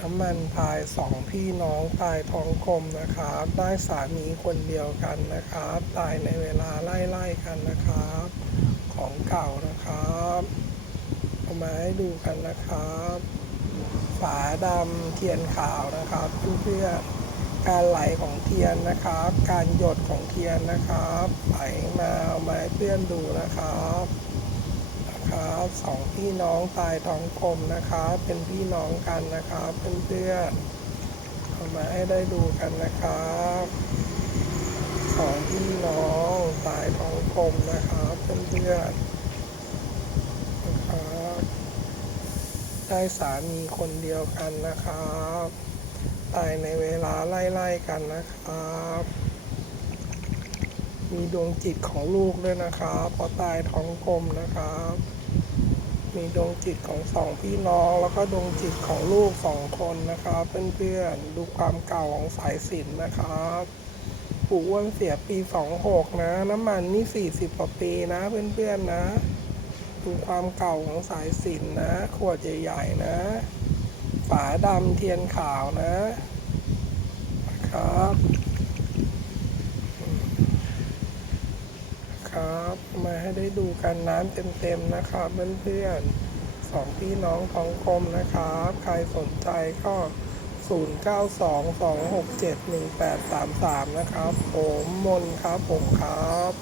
น้ำมันพายสองพี่น้องตายท้องกลมนะครับ ได้สามีคนเดียวกันนะครับ ตายในเวลาไล่ๆกันนะครับ ของเก่านะครับเอามาให้ดูกันนะครับ ฝาดำเทียนขาวนะครับเพื่อนๆการไหลของเทียนนะครับ การหยดของเทียนนะครับไหลมาเอามาให้เพื่อนดูนะครับ นะครับสองพี่น้องตายท้องกลมนะครับเป็นพี่น้องกันนะครับเพื่อนๆเอามาให้ได้ดูกันนะครับสองพี่น้องตายท้องกลมนะครับเพื่อนๆนะครับได้สามีคนเดียวกันนะครับตายในเวลาไล่ๆกันนะครับมีดวงจิตของลูกด้วยนะครับพราะตายท้องกลมนะครับ มีดวงจิตของสองพี่น้อง แล้วก็ดวงจิตของลูกสองคนนะครับเพื่อนๆดูความเก่าของสายสินนะครับปู่อ้วนเสียปีสองหกนะ น้ำมันนี่สี่สิบกว่าปีนะเพื่อนๆนะ ดูความเก่าของสายสินนะ ขวดใหญ่ๆนะ ฝาดำเทียนขาวนะ ครับ ครับ มาให้ได้ดูกันน้ำเต็มๆนะครับเพื่อนๆสองพี่น้องท้องกลมนะครับ ใครสนใจก็ 0922671833 นะครับ ผมมนครับผมครับ